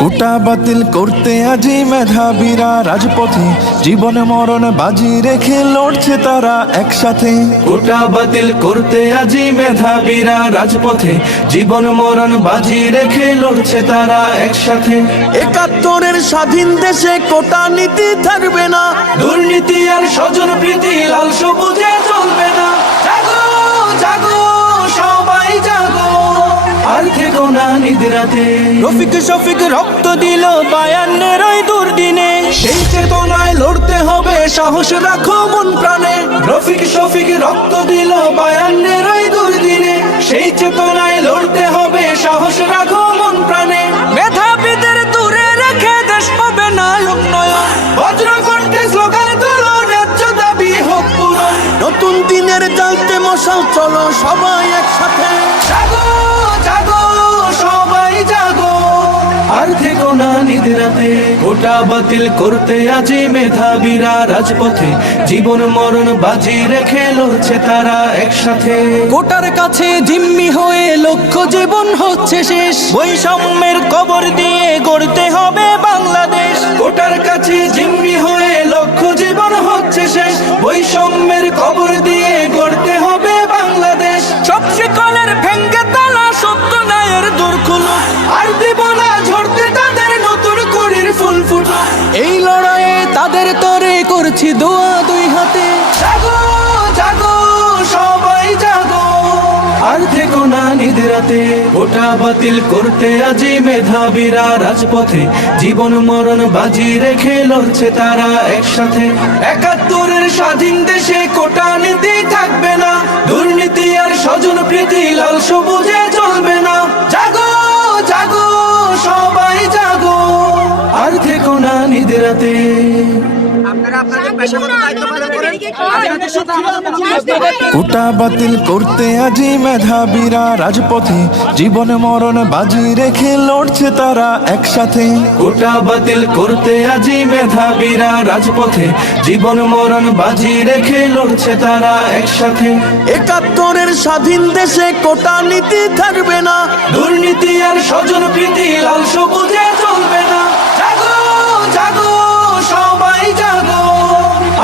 কোটা বাতিল করতে আজি মেধাবীরা রাজপথে, জীবন মরণ বাজি রেখে লড়ছে তারা একসাথে। কোটা বাতিল করতে আজি মেধাবীরা রাজপথে, জীবন মরণ বাজি রেখে লড়ছে তারা একসাথে। ৭১-এর স্বাধীন দেশে কোটা নীতি থাকবে না, দুর্নীতি আর স্বজন প্রীতি লাল সবুজে চলবে না। জাগো জাগো সবাই জাগো, আর থেকো না নিদ্রাতে। রফিক শফিক রক্ত দিল ৫২-এর ওই দুর্দিনে, সেই চেতনায় লড়তে হবে, সাহস রাখো মন প্রাণে। রফিক শফিক রক্ত দিল ৫২-এর ওই দুর্দিনে, সেই চেতনায় লড়তে হবে, সাহস রাখো মন প্রাণে। মেধাবীদের দূরে রেখে দেশ হবে না উন্নয়ন, বজ্রকণ্ঠে স্লোগান তোলো, ন্যায্য দাবি হোক পূরণ। নতুন দিনের জ্বালতে মশাল, চলো সবাই একসাথে। জাগো জাগো সবাই জাগো, আর থেকো না নিদ্রাতে। কোটা বাতিল করতে আজি মেধাবীরা রাজপথে, জীবন মরণ বাজি রেখে লড়ছে তারা একসাথে। কোটার কাছে জিম্মি হয়ে লক্ষ্য জীবন হচ্ছে শেষ, বৈষম্যের কবর দিয়ে গড়তে হবে বাংলাদেশ। কোটার কাছে জিম্মি হয়ে লক্ষ্য জীবন হচ্ছে শেষ, বৈষম্যের কবর দিয়ে গড়তে হবে বাংলাদেশ। সব শিকলের ভেঙ্গে তালা সত্য ন্যায়ের দূর খুলো, আর দেব না ঝরতে তাদের নতুন করির ফুল ফুটো। এই লড়াইয়ে তাদের তরে করছি দোয়া দুই হাতে। জাগো জাগো সবাই জাগো, আর থেকো না নিদ্রাতে। কোটা বাতিল করতে আজি মেধাবীরা রাজপথে, জীবন মরণ বাজি রেখে লড়ছে তারা একসাথে। ৭১-এর স্বাধীন দেশে কোটা নীতি থাকবে না, দুর্নীতি আর স্বজন প্রীতি লাল সবুজে চলবে না। জাগো জাগো সবাই জাগো, আর থেকো না নিদ্রাতে। কোটা বাতিল করতে আজি মেধাবীরা রাজপথে, জীবন মরণ বাজি রেখে লড়ছে তারা একসাথে। কোটা বাতিল করতে আজি মেধাবীরা রাজপথে, জীবন মরণ বাজি রেখে লড়ছে তারা একসাথে। ৭১-এর স্বাধীন দেশে কোটা নীতি থাকবে না, দুর্নীতি আর স্বজন প্রীতি লাল সবুজে চলবে না। জাগো জাগো সবাই জাগো,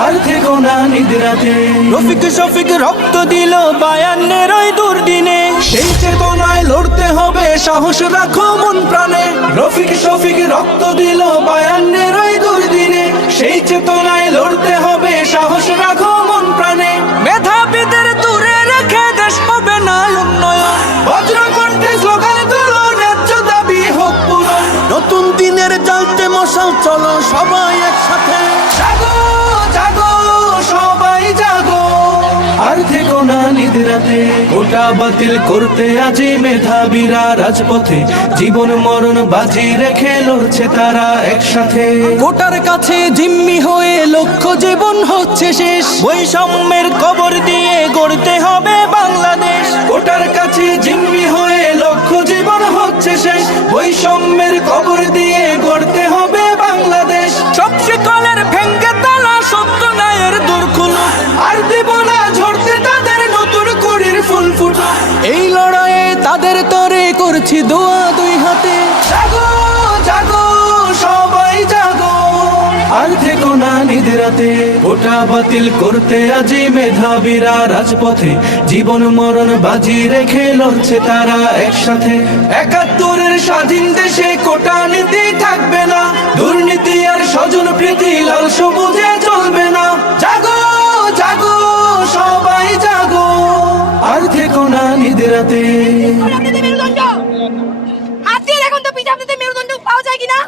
আর থেকো না নিদ্রাতে। রফিক শফিক রক্ত দিল ৫২-এর ওই দুর্দিনে, সেই চেতনায় লড়তে হবে, সাহস রাখো মন প্রাণে। রফিক শফিক রক্ত দিল ৫২-এর ওই দুর্দিনে, সেই চেতনায় লড়তে হবে, সাহস রাখো মন প্রাণে। মেধাবীদের দূরে রেখে দেশ হবে না উন্নয়ন, বজ্রকণ্ঠে স্লোগান তোলো, ন্যায্য দাবি হোক পূরণ। নতুন দিনের জ্বালতে মশাল, চলো সবাই একসাথে। জাগো জাগো সবাই জাগো, আর থেকো না নিদ্রাতে। কোটা বাতিল করতে আজি মেধাবীরা রাজপথে, জীবন মরণ বাজি রেখে লড়ছে তারা একসাথে। কোটার কাছে জিম্মি হয়ে লক্ষ্য জীবন হচ্ছে শেষ, বৈষম্যের কবর দিয়ে গড়তে হবে বাংলাদেশ। কোটার কাছে জিম্মি হয়ে লক্ষ্য জীবন হচ্ছে শেষ, বৈষম্যের কবর দিয়ে গড়তে হবে বাংলাদেশ। সব শিকলের ভেঙ্গে তালা সত্য ন্যায়ের দূর খুলো, আর দেব না ঝরতে তাদের নতুন করির ফুল ফুটো। এই লড়াইয়ে তাদের তরে করছি দোয়া দুই হাতে। জাগো জাগো সবাই জাগো, আর থেকো না নিদ্রাতে। কোটা বাতিল করতে আজি মেধাবীরা রাজপথে, জীবন মরণ বাজি রেখে লড়ছে তারা একসাথে। ৭১-এর স্বাধীন দেশে কোটা নীতি থাকবে না, দুর্নীতি আর স্বজন প্রীতি লাল সবুজে চলবে না। জাগো জাগো সবাই জাগো, আর থেকো না নিদ্রাতে। হাত দিয়ে দেখুন তো পিঠে আপনাদের মেরুদণ্ড পাওয়া যায় কিনা।